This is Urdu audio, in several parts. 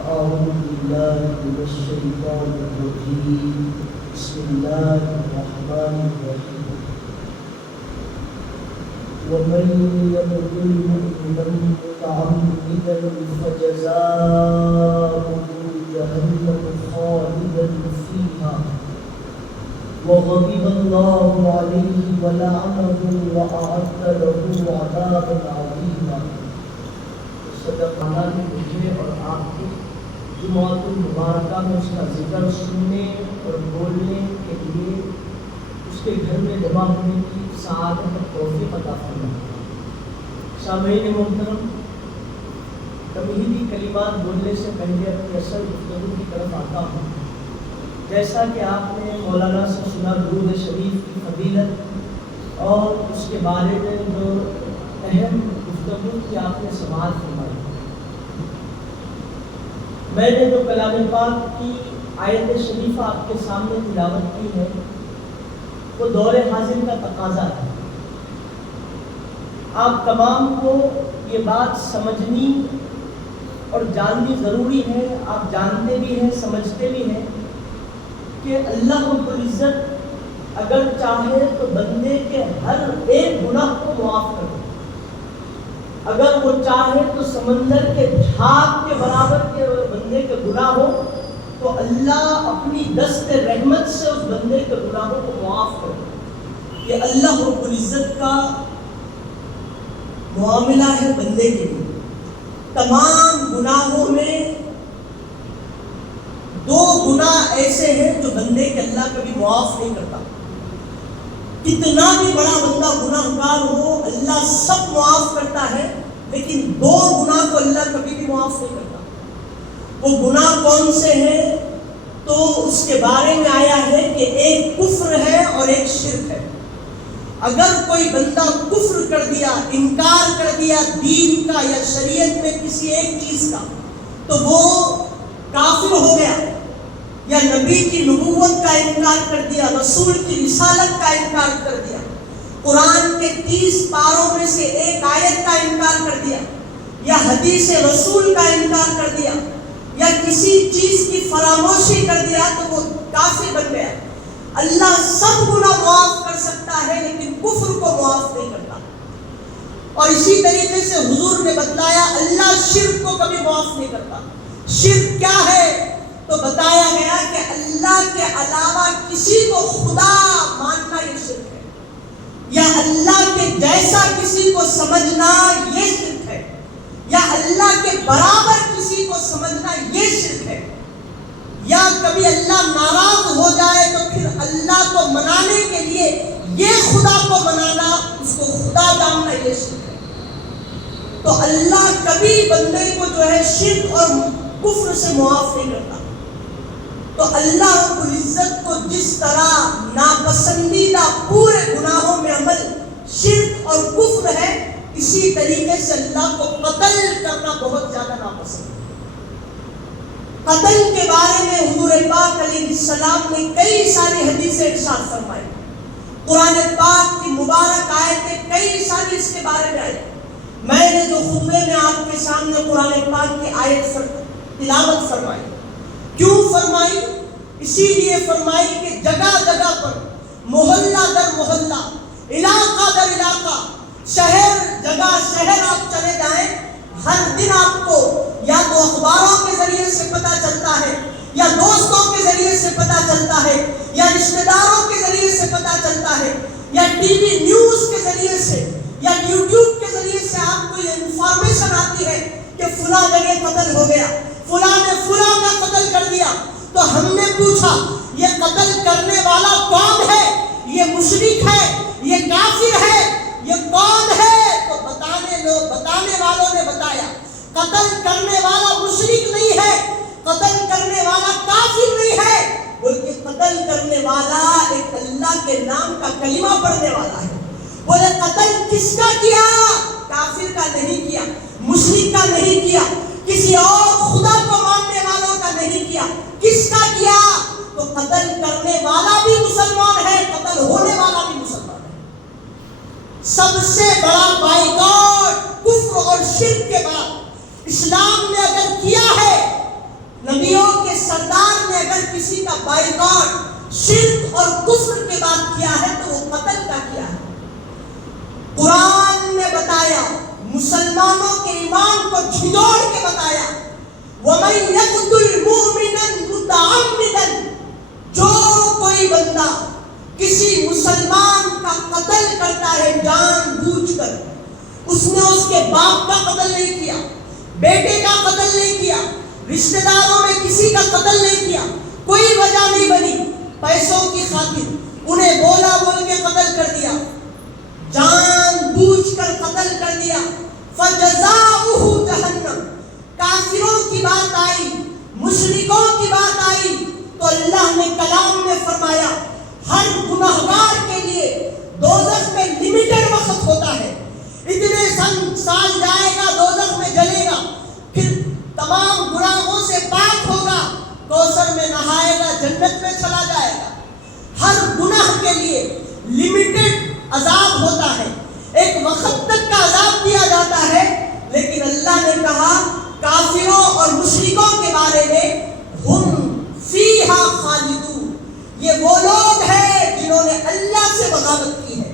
أعوذ بالله من الشيطان الرجيم بسم الله الرحمن الرحيم ومن يقتل مؤمنا متعمدا فجزاؤه جهنم خالدا فيها وغضب الله عليه ولعنه وأعد له عذابا عظيما. صدق اللہ نے مجھے اور آپ کی جمعۃ المبارکہ میں اس کا ذکر سننے اور بولنے کے لیے اس کے گھر میں جمع ہونے کی سعادت اور توفیق عطا فرمائے. سامعین محترم، تمہیدی کلمات بولنے سے پہلے اپنی اصل گفتگو کی طرف آتا ہوں. جیسا کہ آپ نے مولانا سے سنا درود شریف کی فضیلت اور اس کے بارے میں جو اہم گفتگو کی آپ نے سماعت فرمائی. میں نے جو کلام پاک کی آیت شریفہ آپ کے سامنے تلاوت کی ہے وہ دور حاضر کا تقاضا ہے. آپ تمام کو یہ بات سمجھنی اور جاننی ضروری ہے. آپ جانتے بھی ہیں، سمجھتے بھی ہیں کہ اللہ رب العزت اگر چاہے تو بندے کے ہر ایک گناہ کو معاف کر دے. اگر وہ چاہے تو سمندر کے جھاگ کے برابر کے بندے کے گناہ ہو تو اللہ اپنی دست رحمت سے اس بندے کے گناہوں کو معاف کر دے. یہ اللہ رب العزت کا معاملہ ہے بندے کے لیے. تمام گناہوں میں دو گناہ ایسے ہیں جو بندے کے اللہ کبھی معاف نہیں کرتا. کتنا بھی بڑا بندہ گناہ گار ہو اللہ سب معاف کرتا ہے، لیکن دو گناہ کو اللہ کبھی بھی معاف نہیں کرتا. وہ گناہ کون سے ہیں؟ تو اس کے بارے میں آیا ہے کہ ایک کفر ہے اور ایک شرک ہے. اگر کوئی بندہ کفر کر دیا، انکار کر دیا دین کا یا شریعت میں کسی ایک چیز کا، تو وہ کافر ہو گیا. یا نبی کی نبوت کا انکار کر دیا، رسول کی رسالت کا انکار کر دیا، قرآن کے 30 پاروں میں سے ایک آیت کا انکار کر دیا، یا حدیث رسول کا انکار کر دیا، یا کسی چیز کی فراموشی کر دیا تو وہ کافر بن گیا. اللہ سب گناہ معاف کر سکتا ہے لیکن کفر کو معاف نہیں کرتا. اور اسی طریقے سے حضور نے بتلایا اللہ شرک کو کبھی معاف نہیں کرتا. شرک کیا ہے؟ تو بتایا گیا کہ اللہ کے علاوہ کسی کو خدا ماننا یہ شرک ہے، یا اللہ کے جیسا کسی کو سمجھنا یہ شرک ہے، یا اللہ کے برابر کسی کو سمجھنا یہ شرک ہے. یا کبھی اللہ ناراض ہو جائے تو پھر اللہ کو منانے کے لیے یہ خدا کو منانا، اس کو خدا جاننا یہ شرک ہے. تو اللہ کبھی بندے کو جو ہے شرک اور کفر سے معاف نہیں کرتا. تو اللہ رب العزت کو جس طرح ناپسندیدہ پورے گناہوں میں عمل شرک اور کفر ہے، اسی طریقے سے اللہ کو قتل کرنا بہت زیادہ ناپسند ہے. قتل کے بارے میں حضور پاک علیہ السلام نے کئی ساری حدیثیں ارشاد فرمائی. قرآن پاک کی مبارک آیتیں کئی ساری اس کے بارے میں آئی. میں نے جو خطبے میں آپ کے سامنے قرآن پاک کی آیت تلاوت فرمائی، کیوں فرمائی؟ اسی لیے فرمائی کہ جگہ جگہ پر، محلہ در محلہ، علاقہ در علاقہ، شہر جگہ شہر آپ چلے جائیں، ہر دن آپ کو یا تو اخباروں کے ذریعے سے پتہ چلتا ہے، یا دوستوں کے ذریعے سے پتہ چلتا ہے، یا رشتہ داروں کے ذریعے سے پتہ چلتا ہے، یا ٹی وی نیوز کے ذریعے سے، یا یوٹیوب کے ذریعے سے آپ کو یہ انفارمیشن آتی ہے کہ فلاں جگہ قتل ہو گیا، فلاں نے فلاں کا قتل کر دیا. تو ہم نے پوچھا یہ قتل کرنے والا کون ہے؟ یہ مشرک ہے؟ یہ کافر ہے؟ یہ کون ہے؟ تو بتانے والوں نے بتایا قتل کرنے والا مشرک نہیں ہے، قتل کرنے والا کافر نہیں ہے، بلکہ قتل کرنے والا ایک اللہ کے نام کا کلمہ پڑھنے والا ہے. بولے قتل کس کا کیا؟ کافر کا نہیں کیا، مشرک کا نہیں کیا، کسی اور خدا کو ماننے والوں کا نہیں کیا. کس کا کیا؟ تو قتل کرنے والا بھی مسلمان ہے، قتل ہونے والا بھی مسلمان ہے. سب سے بڑا بائیکاٹ کفر اور شرک کے بعد اسلام نے اگر کیا ہے کسی کا بائیکاٹ شرک اور کفر کے بعد کیا ہے تو وہ قتل کا کیا ہے۔ قرآن نے بتایا، مسلمانوں کے ایمان کو جھنجھوڑ کے بتایا، وَمَن يَقْتُلْ مُؤْمِنًا مُتَعَمِّدًا، جو کوئی بندہ کسی مسلمان کا قتل کرتا ہے جان بوجھ کر، اس نے اس کے باپ کا قتل نہیں کیا، بیٹے کا قتل نہیں کیا، رشتہ داروں میں کسی کا قتل نہیں کیا، کوئی وجہ نہیں بنی، پیسوں کی خاطر انہیں بولا بول کے قتل کر دیا، جان بوجھ کر قتل کر دیا، فَجَزَاؤُهُ جَهَنَّمْ۔ کافروں کی بات آئی، مشرکوں کی بات آئی تو اللہ نے کلام میں فرمایا ہر گناہگار کے لیے دوزخ میں لمیٹڈ وقت ہوتا ہے، اتنے سال جائے گا دوزخ میں جلے گا، پھر تمام گناہوں سے پاک ہوگا، کوثر میں نہائے گا، جنت میں چلا جائے گا۔ ہر گناہ کے لیے لمیٹڈ عذاب ہوتا ہے، ایک وقت تک کا عذاب دیا جاتا ہے، لیکن اللہ نے کہا کافروں اور مشرکوں کے بارے میں ہم فیہا خالدون، یہ وہ لوگ ہیں جنہوں نے اللہ سے بغاوت کی ہے،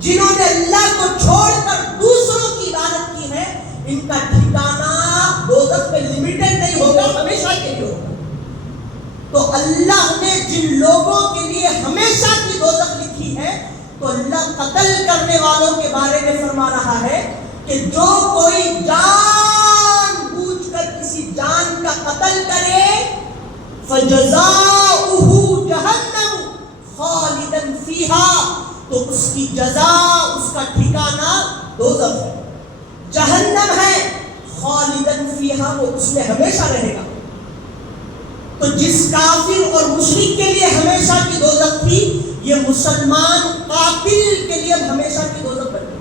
جنہوں نے اللہ کو چھوڑ کر دوسروں کی عبادت کی ہے، ان کا ٹھکانہ دوزخ میں لمیٹڈ نہیں ہوگا، ہمیشہ کے لیے ہوگا۔ تو اللہ نے جن لوگوں کے لیے ہمیشہ کی دوزخ لکھی ہے تو اللہ قتل کرنے والوں کے بارے میں فرما رہا ہے کہ جو کوئی جان بوجھ کر کسی جان کا قتل کرے فَجَزَاؤُهُ جَهَنَّمُ خَالِدًا فِيهَا، تو اس کی جزا، اس کا ٹھکانہ دوزخ ہے، جہنم ہے، خالداً فیہا، وہ اس میں ہمیشہ رہے گا۔ تو جس کافر اور مشرک کے لیے ہمیشہ کی دوزخ تھی، یہ مسلمان قاتل کے لیے ہمیشہ کی دوزخ بن گئی۔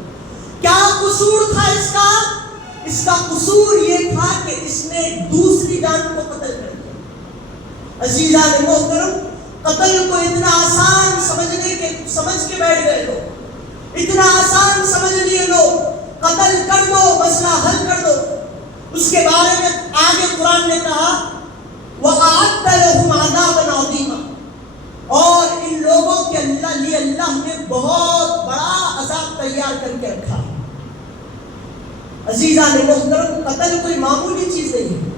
کیا قصور تھا اس کا؟ اس کا قصور یہ تھا کہ اس نے دوسری جان کو قتل کر دیا۔ عزیزان محترم، قتل کو اتنا آسان سمجھ کے بیٹھ گئے لوگ، اتنا آسان سمجھ لیے لوگ، قتل کر دو مسئلہ حل کر دو۔ اس کے بارے میں آگے قرآن نے کہا وَأَعَدَّ لَهُمْ عَذَابًا عَظِيمًا، اور ان لوگوں کے اللہ نے بہت بڑا عذاب تیار کر کے رکھا ہے۔ عزیزان محترم، قتل کوئی معمولی چیز نہیں ہے۔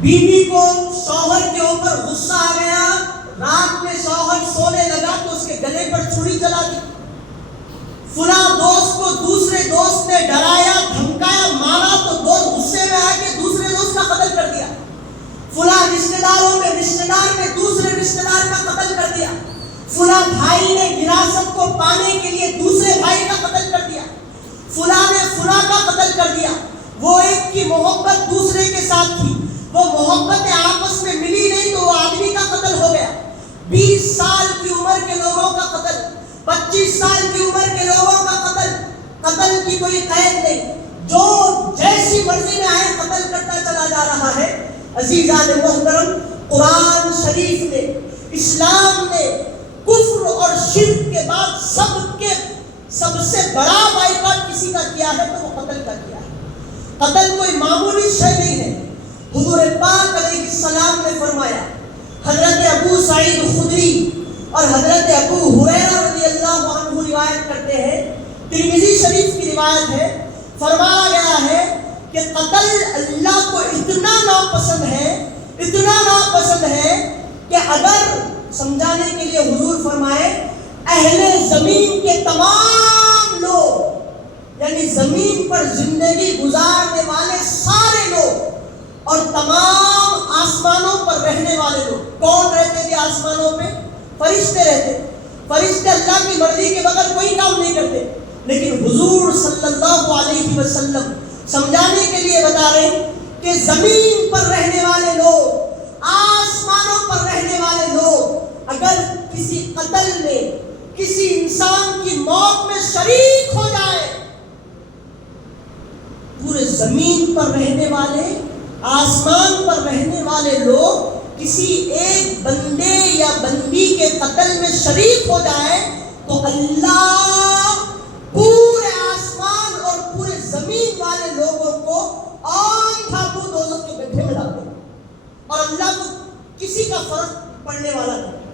بیوی کو شوہر کے اوپر غصہ آ گیا، رات میں شوہر سونے لگا تو اس کے گلے پر چھری چلا دی، فلاں دوست کو دوسرے دوست نے ڈرایا دھمکایا مارا تو دوست غصے میں آ کے دوسرے دوست کا قتل کر دیا، فلاں رشتہ داروں میں رشتہ دار نے دوسرے رشتہ دار کا قتل کر دیا، فلاں بھائی نے وراثت کو پانے کے لیے دوسرے بھائی کا قتل کر دیا، فلاں نے فلاں کا قتل کر دیا۔ وہ ایک کی محبت دوسرے کے ساتھ تھی، وہ محبت آپس میں ملی نہیں تو وہ آدمی کا قتل ہو گیا۔ 20 سال کی عمر کے لوگوں کا قتل، 25 سال کی عمر کے لوگوں کا قتل، قتل کی کوئی قید نہیں، جو جیسی مرضی میں آئے قتل کرتا چلا جا رہا ہے۔ عزیزان محترم، قرآن شریف نے، اسلام نے کفر اور شرک کے بعد سب سے بڑا بائیکاٹ کسی کا کیا ہے تو وہ قتل کا کیا ہے۔ قتل کوئی معمولی شے نہیں ہے۔ حضور پاک علیہ السلام نے فرمایا، حضرت ابو سعید خدری اور حضرت ابو ہریرہ رضی اللہ عنہ روایت کرتے ہیں، ترمذی شریف کی روایت ہے، فرمایا گیا ہے کہ قتل اللہ کو اتنا ناپسند ہے کہ اگر سمجھانے کے لیے حضور فرمائے اہل زمین کے تمام لوگ، یعنی زمین پر زندگی گزارنے والے سارے لوگ اور تمام آسمانوں پر رہنے والے لوگ، کون رہتے تھے آسمانوں پہ؟ فرشتے رہتے۔ فرشتے اللہ کی مرضی کے بغیر کوئی کام نہیں کرتے، لیکن حضور صلی اللہ علیہ وسلم سمجھانے کے لیے بتا رہے ہیں کہ زمین پر رہنے والے لوگ، آسمانوں پر رہنے والے لوگ اگر کسی قتل میں، کسی انسان کی موت میں شریک ہو جائے، پورے زمین پر رہنے والے، آسمان پر رہنے والے لوگ کسی ایک بندے یا بندی کے قتل میں شریک ہو جائے تو اللہ پورے آسمان اور پورے زمین والے لوگوں کو دوزخ کے گڈھے میں ڈال دے، اور اللہ کو کسی کا فرق پڑنے والا نہیں.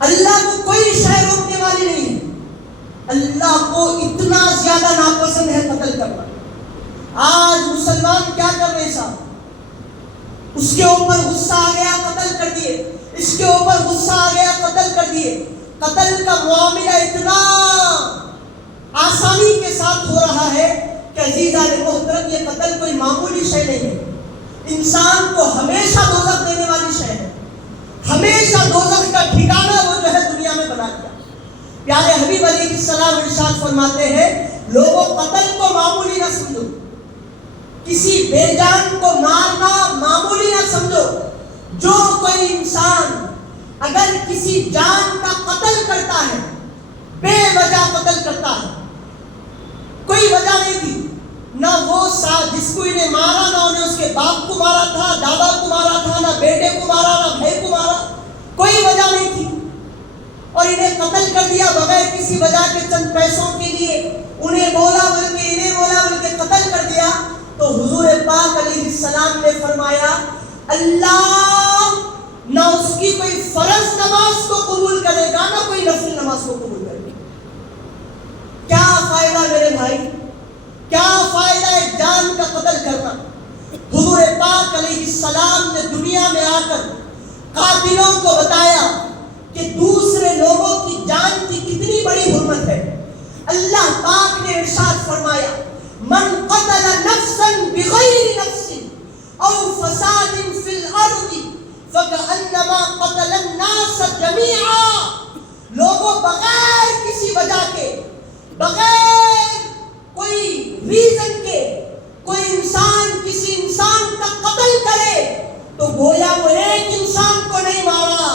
اللہ کو کوئی شے روکنے والی نہیں ہے. اللہ کو اتنا زیادہ ناپسند ہے قتل کرنا. آج مسلمان کیا کر رہے صاحب؟ اس کے اوپر غصہ آ گیا قتل کر دیے, اس کے اوپر غصہ آ گیا قتل کر دیے. قتل کا معاملہ اتنا آسانی کے ساتھ ہو رہا ہے کہ عزیزان محترم یہ قتل کوئی معمولی شے نہیں ہے. انسان کو ہمیشہ دوزخ دینے والی شے ہے. ہمیشہ دوزخ کا ٹھکانہ وہ جو ہے دنیا میں بنا دیا. پیارے حبیب علیہ السلام ارشاد فرماتے ہیں لوگوں قتل کو معمولی نہ سمجھو, کسی بے جان کو مارنا معمولی نہ سمجھو. جو کوئی انسان اگر کسی جان کا قتل کرتا ہے, بے وجہ قتل کرتا ہے, کوئی وجہ نہیں تھی, نہ وہ جس کو انہیں مارا نہ انہیں اس کے باپ کو مارا تھا, دادا کو مارا تھا, نہ بیٹے کو مارا, نہ بھائی کو مارا, کوئی وجہ نہیں تھی, اور انہیں قتل کر دیا بغیر کسی وجہ کے چند پیسوں کے لیے. انہیں بولا بول کے قتل کر دیا. تو حضور پاک علیہ السلام نے فرمایا اللہ نہ اس کی کوئی فرض نماز کو قبول کرے گا, نہ کوئی نفل نماز کو قبول کرے گا. کیا فائدہ میرے بھائی, کیا فائدہ ایک جان کا قتل کرنا. حضور پاک علیہ السلام نے دنیا میں آ کر قاتلوں کو بتایا کہ دوسرے لوگوں کی جان کی کتنی بڑی حرمت ہے. اللہ پاک نے ارشاد فرمایا من قتل نفسا بغیر نفس او فساد فی الارض فکأنما قتل الناس جميعا. لوگوں بغیر کسی وجہ کے, بغیر کوئی ریزن کے کوئی انسان کسی انسان کا قتل کرے تو گویا وہ ایک انسان کو نہیں مارا,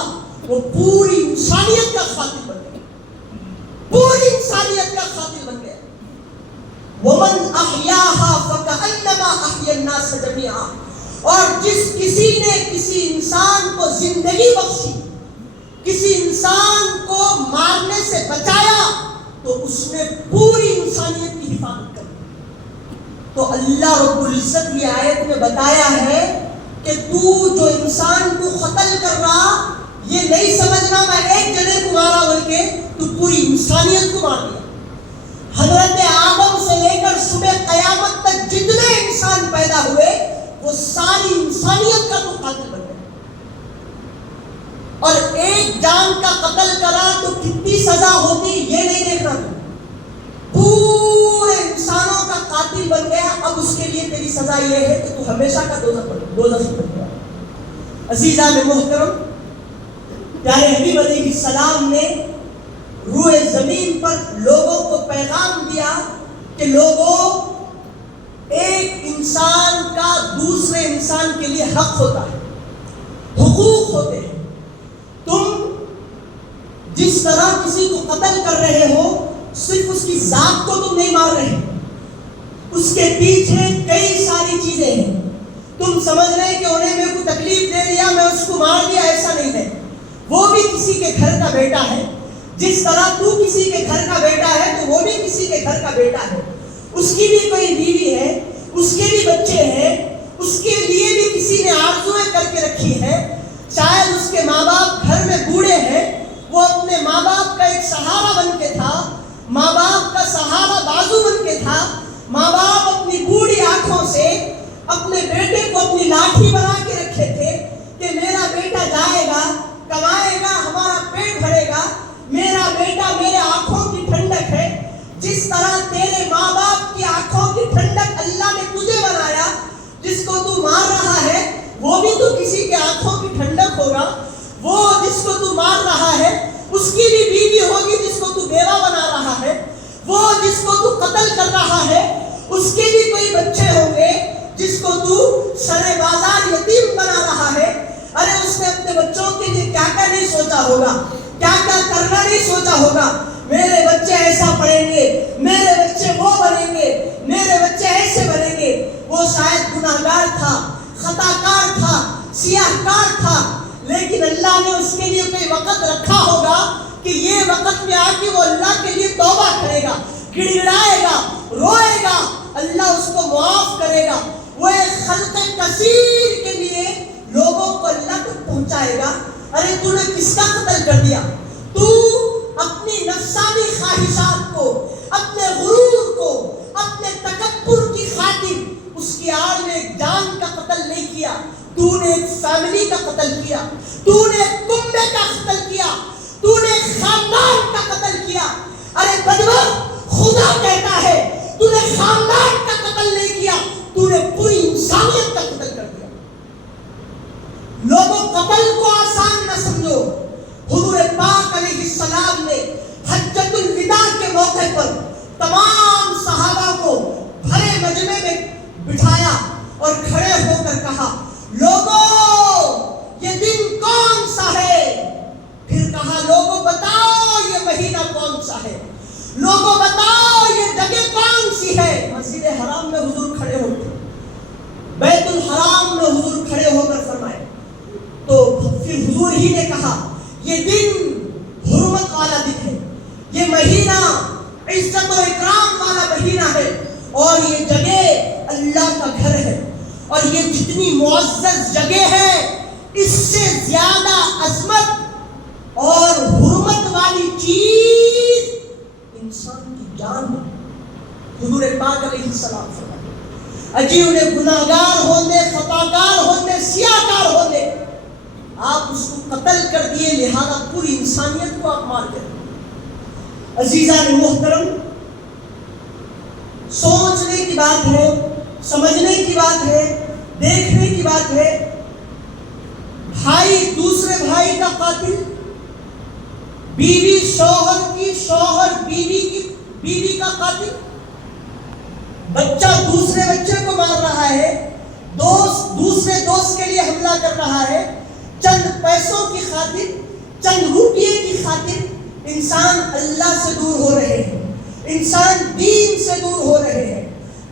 وہ پوری انسانیت کا قاتل بن گیا, پوری انسانیت کا قاتل بن گیا. ومن احیاها فکأنما احیا الناس جميعا. اور جس کسی نے کسی انسان کو زندگی بخشی, کسی انسان کو مارنے سے بچایا تو اس نے پوری انسانیت کی حفاظت کر دی. تو اللہ رب العزت کی آیت میں بتایا ہے کہ تو جو انسان کو قتل کر رہا, یہ نہیں سمجھنا میں ایک جنے کو مارا بلکہ تو پوری انسانیت کو مار دیا. حضرت آدم سے لے کر صبح قیامت تک جتنے انسان پیدا ہوئے وہ ساری انسانیت کا تو قاتل بن گئے. اور ایک جان کا قتل کرا تو کتنی سزا ہوتی یہ نہیں دیکھنا, پورے انسانوں کا قاتل بن گیا. اب اس کے لیے تیری سزا یہ ہے کہ تو ہمیشہ کا دوزخ بن گیا. عزیزان محترم, پیارے حبیب علیہ السلام نے روئے زمین پر لوگوں کو پیغام دیا کہ لوگوں ایک انسان کا دوسرے انسان کے لیے حق ہوتا ہے, حقوق ہوتے ہیں. تم جس طرح کسی کو قتل کر رہے ہو صرف اس کی ذات کو تم نہیں مار رہے, اس کے پیچھے کئی ساری چیزیں ہیں. تم سمجھ رہے کہ انہیں میرے کو تکلیف دے دیا میں اس کو مار دیا, ایسا نہیں ہے. وہ بھی کسی کے گھر کا بیٹا ہے, جس طرح تو کسی کے گھر کا بیٹا ہے تو وہ بھی کسی کے گھر کا بیٹا ہے. اس کی بھی کوئی بیوی ہے, اس کے بھی بچے ہیں, اس کے لیے بھی کسی نے آرزویں کر کے رکھی ہے. شاید اس کے ماں باپ گھر میں بوڑھے ہیں, وہ اپنے ماں باپ کا ایک سہارا بن کے تھا, ماں باپ کا سہارا بازو بن کے تھا. ماں باپ اپنی بوڑھی آنکھوں سے اپنے بیٹے کو اپنی لاٹھی بنا کے رکھے تھے کہ میرا بیٹا جائے گا, کمائے گا, ہمارا پیٹ بھرے گا, میرا بیٹا میرے آنکھوں کی ٹھنڈک ہے. جس طرح تیرے ماں باپ کی آنکھوں کی ٹھنڈک اللہ نے تجھے بنایا, جس کو تو مار رہا ہے وہ بھی تو کسی کے آنکھوں کی ٹھنڈک ہوگا. وہ جس کو تو مار رہا ہے اس کی بھی بیوی ہوگی جس کو تو بیوہ بنا رہا ہے. وہ جس کو تو قتل کر رہا ہے اس کے بھی کوئی بچے ہوں گے جس کو تو سرے بازار یتیم بنا رہا ہے. ارے اس نے اپنے بچوں کے لیے کیا کیا نہیں سوچا ہوگا, کیا کیا کرنا نہیں سوچا ہوگا. میرے بچے ایسا پڑھیں گے, میرے بچے وہ بنیں گے, میرے بچے ایسے بنیں گے. وہ شاید گناہگار تھا, خطا کار تھا, سیاہ کار تھا, لیکن اللہ نے اس کے لیے کوئی وقت رکھا ہوگا کہ یہ وقت میں آ کے وہ اللہ کے لیے توبہ کرے گا, گڑ گڑائے گا, روئے گا, اللہ اس کو معاف کرے گا. وہ ایک خلق کثیر کے لیے لوگوں کو اللہ پہنچائے گا. ارے تو نے کس کا قتل کر دیا؟ تو اپنی نفسانی خواہشات کو، اپنے غرور کو، اپنے تکبر کی خاطر اس کی آڑ میں ایک جان کا قتل نہیں کیا، تو نے ایک فیملی کا قتل کیا، تو نے ایک کنبے کا قتل کیا، تو نے ایک خاندان کا قتل کیا. ارے بدبخت، خدا کہتا ہے تو نے خاندان کا قتل نہیں کیا، تو نے پوری انسانیت کا قتل کر دیا. لوگوں قتل کو آسان نہ سمجھو. حضور پاک علیہ السلام نے حجۃ الوداع کے موقع پر تمام صحابہ کو بھرے مجمع میں بٹھایا اور کھڑے ہو کر کہا، لوگوں یہ دن کون سا ہے؟ پھر کہا، لوگوں بتاؤ یہ مہینہ کون سا ہے؟ لوگوں بتاؤ یہ جگہ کون سی ہے؟ مسجد حرام میں حضور کھڑے ہوتے، بیت الحرام میں حضور کھڑے ہو کر فرمائے. تو پھر حضور ہی نے کہا، یہ دن حرمت والا دن ہے، یہ مہینہ عزت و اکرام والا مہینہ ہے، اور یہ جگہ اللہ کا گھر ہے، اور یہ جتنی معزز جگہ ہے اس سے زیادہ عظمت اور حرمت والی چیز انسان کی جان ہے. حضور پاک علیہ السلام فرماتے، اجی انہیں گناہگار ہونے، خطاکار ہونے، سیاہکار ہونے، آپ اس کو قتل کر دیے، لہذا پوری انسانیت کو آپ مار دیں. عزیزان محترم، سوچنے کی بات ہے، سمجھنے کی بات ہے، دیکھنے کی بات ہے. بھائی دوسرے بھائی کا قاتل، بیوی شوہر کی، شوہر بیوی کا قاتل، بچہ دوسرے بچے کو مار رہا ہے، دوست دوسرے دوست کے لیے حملہ کر رہا ہے، چند پیسوں کی خاطر، چند روپیے کی خاطر انسان اللہ سے دور ہو رہے ہیں، انسان دین سے دور ہو رہے ہیں.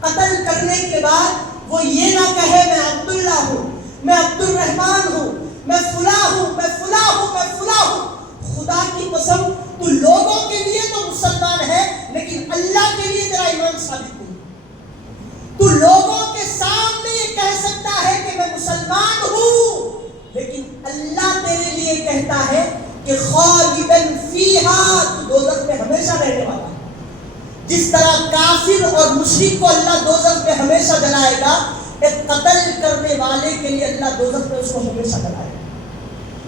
قتل کرنے کے بعد وہ یہ نہ کہے میں عبداللہ ہوں، میں عبد الرحمن ہوں، میں فلاں ہوں، میں فلاں ہوں، میں فلاں ہوں. خدا کی قسم، تو لوگوں کے لیے تو مسلمان ہے لیکن اللہ کے لیے تیرا ایمان ثابت نہیں. تو لوگوں کے سامنے یہ کہہ سکتا ہے کہ میں مسلمان ہوں، لیکن اللہ تیرے لیے کہتا ہے کہ خالداً فیہا، تو دوزخ میں ہمیشہ رہنے والا ہے. جس طرح کافر اور مشرک کو اللہ دوزخ میں ہمیشہ جلائے گا، ایک قتل کرنے والے کے لیے اللہ دوزخ میں اس کو ہمیشہ جلائے گا.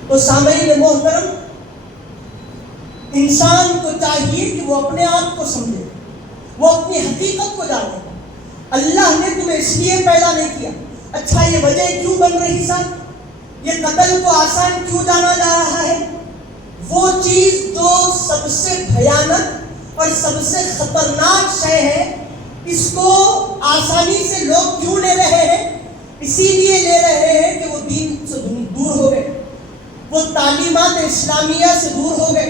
تو سامعین محترم، انسان کو چاہیے کہ وہ اپنے آپ کو سمجھے، وہ اپنی حقیقت کو جانے. اللہ نے تمہیں اس لیے پیدا نہیں کیا. اچھا یہ وجہ کیوں بن رہی صاحب؟ یہ قتل کو آسان کیوں جانا جا رہا ہے؟ وہ چیز جو سب سے بھیانک اور سب سے خطرناک شے ہے، اس کو آسانی سے لوگ کیوں لے رہے ہیں؟ اسی لیے لے رہے ہیں کہ وہ دین سے دور ہو گئے، وہ تعلیمات اسلامیہ سے دور ہو گئے،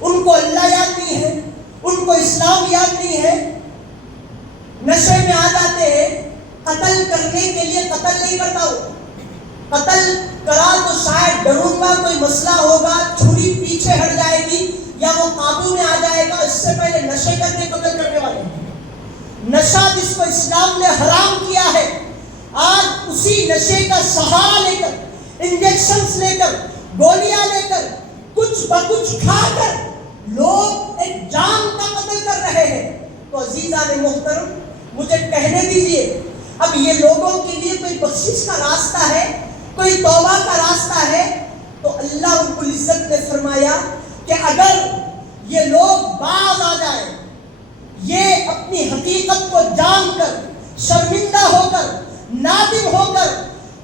ان کو اللہ یاد نہیں ہے، ان کو اسلام یاد نہیں ہے، نشے میں آ جاتے ہیں. قتل کرنے کے لیے قتل نہیں کرتا، وہ قتل کرا تو شاید ڈروں گا کوئی مسئلہ ہوگا، چھری پیچھے ہٹ جائے گی یا وہ قابو میں آ جائے گا، اس سے پہلے نشے کر کے قتل کرنے والے. نشہ جس کو اسلام نے حرام کیا ہے، آج اسی نشے کا سہارا لے کر، انجیکشنز لے کر، گولیاں لے کر، کچھ بکچھ کھا کر لوگ ایک جان کا قتل کر رہے ہیں. تو عزیزان محترم، مجھے کہنے دیجئے، اب یہ لوگوں کے لیے کوئی بخشش کا راستہ ہے، کوئی توبہ کا راستہ ہے؟ تو اللہ رب العزت نے فرمایا کہ اگر یہ لوگ باز آ جائیں، یہ اپنی حقیقت کو جان کر، شرمندہ ہو کر، نادم ہو کر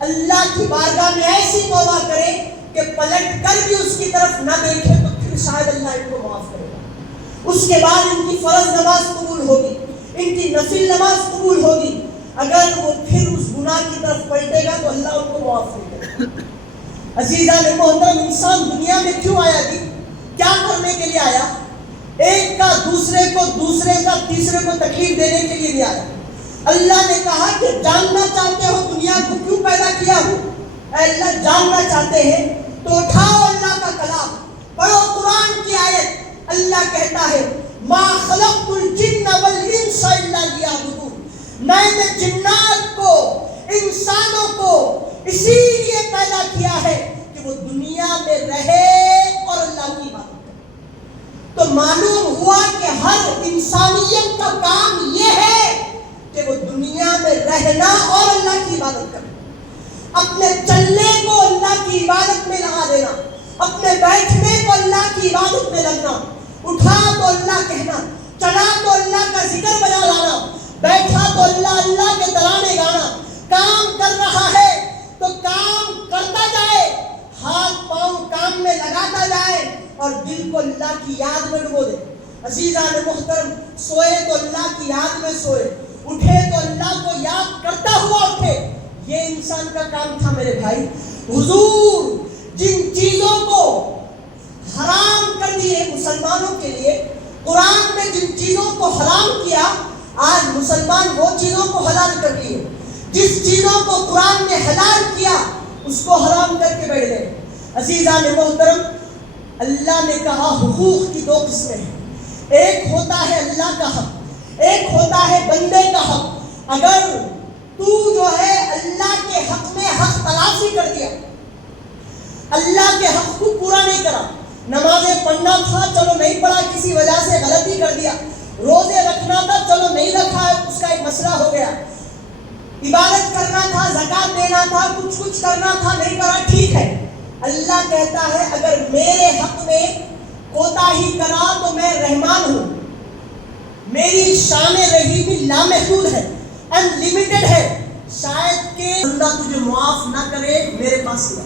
اللہ کی بارگاہ میں ایسی توبہ کرے کہ پلٹ کر بھی اس کی طرف نہ دیکھے، تو پھر شاید اللہ ان کو معاف کرے گا. اس کے بعد ان کی فرض نماز قبول ہوگی، ان کی نفل نماز قبول ہوگی. اگر وہ پھر اس گناہ کی طرف پلٹے گا تو اللہ ان کو معاف کرے گا. عزیزان محترم، انسان دنیا میں کیوں آیا جی؟ کیا کرنے کے لیے آیا؟ ایک کا دوسرے کو، دوسرے کا تیسرے کو تکلیف دینے کے لیے نہیں آیا. اللہ نے کہا کہ جاننا چاہتے ہو دنیا کو کیوں پیدا کیا ہو؟ اے اللہ جاننا چاہتے ہیں تو اٹھاؤ اللہ کا کلام، پڑھو قرآن کی آیت. اللہ کہتا ہے ما خلقت الجن والانس الا لیعبدون، میں نے جنات کو، انسانوں کو اسی لیے پیدا کیا ہے کہ کہ وہ دنیا میں رہے اور اللہ کی عبادت کرے۔ تو معلوم ہوا کہ ہر انسانیت کا کام یہ ہے کہ وہ دنیا میں رہنا اور اللہ کی عبادت کرے، اپنے چلنے کو اللہ کی عبادت میں لگا دینا، اپنے بیٹھنے کو اللہ کی عبادت میں لگنا، اٹھا تو اللہ کہنا، چلا تو اللہ کا ذکر بجا لانا، بیٹھا تو اللہ کے ترانے گانا، کام کر رہا ہے تو کام کرتا جائے، ہاتھ پاؤں کام میں لگاتا جائے اور دل کو اللہ کی یاد میں ڈبو دے۔ عزیزان محترم، سوئے تو اللہ کی یاد میں سوئے، اٹھے تو اللہ کو یاد کرتا ہوا اٹھے، یہ انسان کا کام تھا میرے بھائی۔ حضور جن چیزوں کو حرام کر دیے مسلمانوں کے لیے، قرآن نے جن چیزوں کو حرام کیا، آج مسلمان وہ چیزوں کو حلال کر دیے۔ جس چیزوں کو قرآن نے حلال کیا اس کو حرام کر کے بیٹھ گئے۔ عزیزان محترم، اللہ نے کہا حقوق کی دو قسمیں ہیں، ایک ہوتا ہے اللہ کا حق، ایک ہوتا ہے بندے کا حق۔ اگر تو جو ہے اللہ کے حق میں حق تلافی کر دیا، اللہ کے حق کو پورا نہیں کرا، نمازیں پڑھنا تھا چلو نہیں پڑھا کسی وجہ سے غلطی کر دیا، روزے رکھنا تھا چلو نہیں رکھا اس کا ایک مسئلہ ہو گیا، عبادت کرنا تھا زکات دینا تھا کچھ کرنا تھا نہیں کرا، ٹھیک ہے۔ اللہ کہتا ہے اگر میرے حق میں کوتاہی کرا تو میں رحمان ہوں، میری شان رحیمی لامحدود ہے، ان لمیٹڈ ہے، شاید کہ بندہ تجھے معاف نہ کرے میرے پاس ہوا،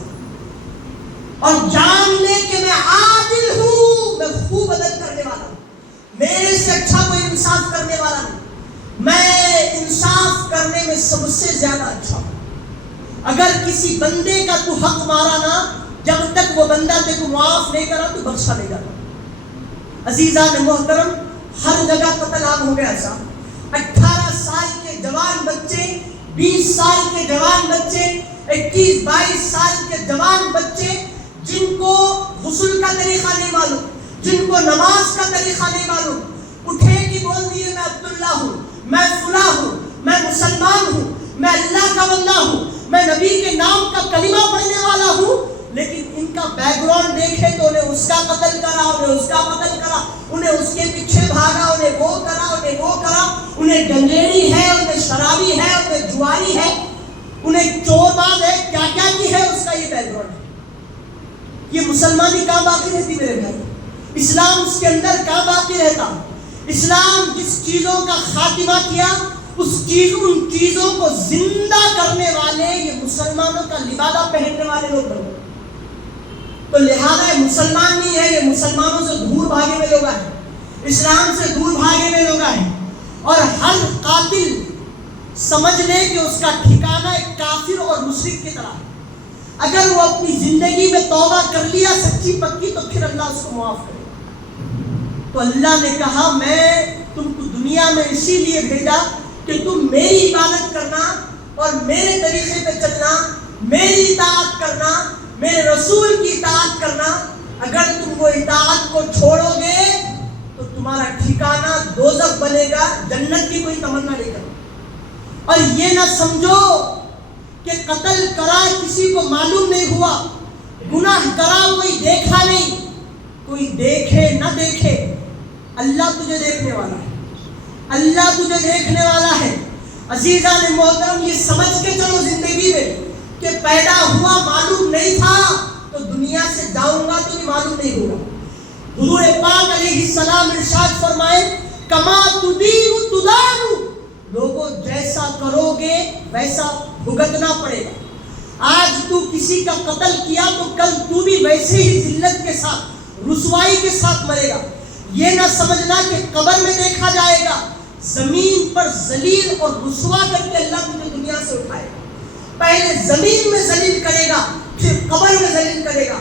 اور جان لے کہ میں عادل ہوں، میں خوب عدل کرنے والا ہوں، میرے سے اچھا کوئی انصاف کرنے والا نہیں، میں انصاف کرنے میں سب سے زیادہ اچھا ہوں۔ اگر کسی بندے کا تو حق مارا نا، جب تک وہ بندہ تیرے کو معاف نہیں کرا تو بخشا نہیں جاتا۔ عزیزان محترم، ہر جگہ قتل عام ہو گیا ایسا، 18 سال کے جوان بچے، 20 سال کے جوان بچے، 21-22 سال کے جوان بچے جن کو غسل کا طریقہ نہیں معلوم، جن کو نماز کا طریقہ نہیں معلوم، اٹھے کہ بول دیے میں عبداللہ ہوں، میں فلاں ہوں، میں مسلمان ہوں، میں اللہ کا بندہ ہوں، میں نبی کے نام کا کلمہ پڑھنے والا ہوں، لیکن ان کا بیک گراؤنڈ دیکھے تو انہیں اس کا قتل کرا، انہیں اس کا قتل کرا، انہیں اس کے پیچھے بھاگا، انہیں وہ کرا، انہیں وہ کرا، انہیں گنگیڑی ہے، انہیں شرابی ہے، انہیں جواری ہے، انہیں چور باز ہے، کیا کیا کی ہے، اس کا یہ بیک گراؤنڈ ہے۔ یہ مسلمانی کہاں باقی رہتی میرے بھائی؟ اسلام اس کے اندر کہاں باقی رہتا؟ اسلام جس چیزوں کا خاتمہ کیا ان چیزوں کو زندہ کرنے والے یہ مسلمانوں کا لبادہ پہننے والے لوگ بنے۔ تو لہذا یہ مسلمان نہیں ہے، یہ مسلمانوں سے دور بھاگے ہوئے لوگ ہیں، اسلام سے دور بھاگے ہوئے لوگ ہیں، اور ہر قاتل سمجھ لے کہ اس کا ٹھکانہ ایک کافر اور مشرک کی طرح ہے۔ اگر وہ اپنی زندگی میں توبہ کر لیا سچی پکی تو پھر اللہ اس کو معاف کرے۔ تو اللہ نے کہا میں تم کو دنیا میں اسی لیے بھیجا کہ تم میری عبادت کرنا اور میرے طریقے پہ چلنا، میری اطاعت کرنا، میرے رسول کی اطاعت کرنا۔ اگر تم وہ اطاعت کو چھوڑو گے تو تمہارا ٹھکانہ دوزخ بنے گا، جنت کی کوئی تمنا نہیں کرو۔ اور یہ نہ سمجھو کہ قتل کرا کسی کو معلوم نہیں ہوا، گناہ کرا کوئی دیکھا نہیں، کوئی دیکھے نہ دیکھے اللہ تجھے دیکھنے والا ہے، اللہ تجھے دیکھنے والا ہے۔ عزیزان محترم، یہ سمجھ کے چلو زندگی میں کہ پیدا ہوا معلوم نہیں تھا تو دنیا سے جاؤں گا تو بھی معلوم نہیں ہوگا۔ حضور پاک علیہ السلام ارشاد فرمائے کما تدین تدان، لوگوں جیسا کرو گے ویسا بھگتنا پڑے گا۔ آج تو کسی کا قتل کیا تو کل تو بھی ویسے ہی ذلت کے ساتھ، رسوائی کے ساتھ مرے گا۔ یہ نہ سمجھنا کہ قبر میں دیکھا جائے گا، زمین پر ذلیل اور رسوا کر کے اللہ تجھے دنیا سے اٹھائے گا۔ پہلے زمین میں ذلیل کرے گا، پھر قبر میں ذلیل کرے گا،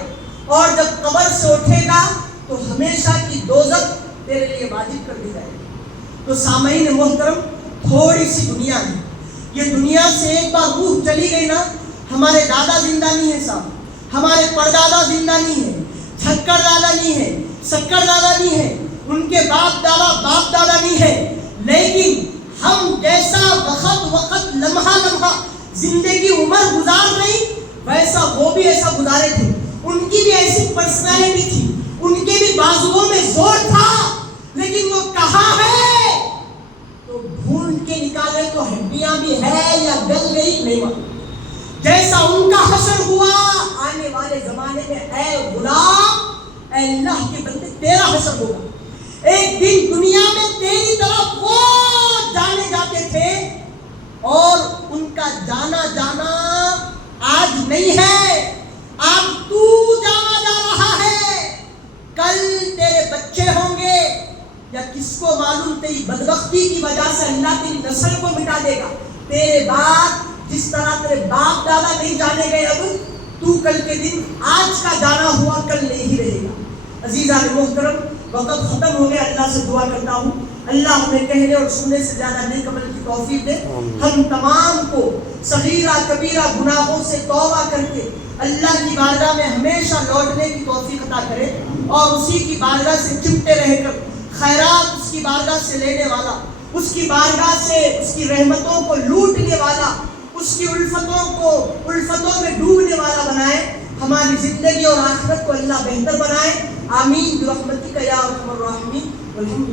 اور جب قبر سے اٹھے گا تو ہمیشہ کی دوزخ تیرے لیے واجب کر دی جائے گی۔ تو سامعین محترم، تھوڑی سی دنیا ہے، یہ دنیا سے ایک بار روح چلی گئی نا، ہمارے دادا زندہ نہیں ہے صاحب، ہمارے پردادا زندہ نہیں ہے، جھکڑ دادا نہیں ہے، سکڑ دادا نہیں ہے، ان کے باپ دادا نہیں ہے، لیکن ہم جیسا وقت لمحہ زندگی عمر گزار رہی ویسا وہ بھی ایسا گزارے تھے۔ ان کی بھی ایسی پرسنالٹی تھی, ان کے بھی بازوؤں میں زور تھا, لیکن وہ کہاں ہے تو ڈھونڈ کے نکالے تو ہڈیاں بھی ہے یا گل گئی نہیں معلوم. جیسا ان کا حشر ہوا آنے والے زمانے میں اے غلام, اے اللہ کے بندے تیرا حشر ہوگا. ایک دن دنیا میں تیری طرف وہ جانے جاتے تھے اور ان کا جانا جانا آج نہیں ہے, آج تو جانا جا رہا ہے. کل تیرے بچے ہوں گے یا کس کو معلوم تیری بدبختی کی وجہ سے اللہ تیری نسل کو مٹا دے گا. تیرے بعد جس طرح تیرے باپ دادا نہیں جانے گئے, اب تو کل کے دن آج کا جانا ہوا کل نہیں رہے گا. عزیزان محترم, وقت ختم ہو گیا. اللہ سے دعا کرتا ہوں اللہ ہمیں کہنے اور سننے سے زیادہ نیک عمل کی توفیق دے. ہم تمام کو صغیرہ کبیرہ گناہوں سے توبہ کر کے اللہ کی بارگاہ میں ہمیشہ لوٹنے کی توفیق عطا کرے, اور اسی کی بارگاہ سے چمٹے رہ کر خیرات اس کی بارگاہ سے لینے والا, اس کی بارگاہ سے اس کی رحمتوں کو لوٹنے والا, اس کی الفتوں میں ڈوبنے والا بنائے. ہماری زندگی اور آخرت کو اللہ بہتر بنائے. آمین برحمتک یا ارحم الراحمین. والحمد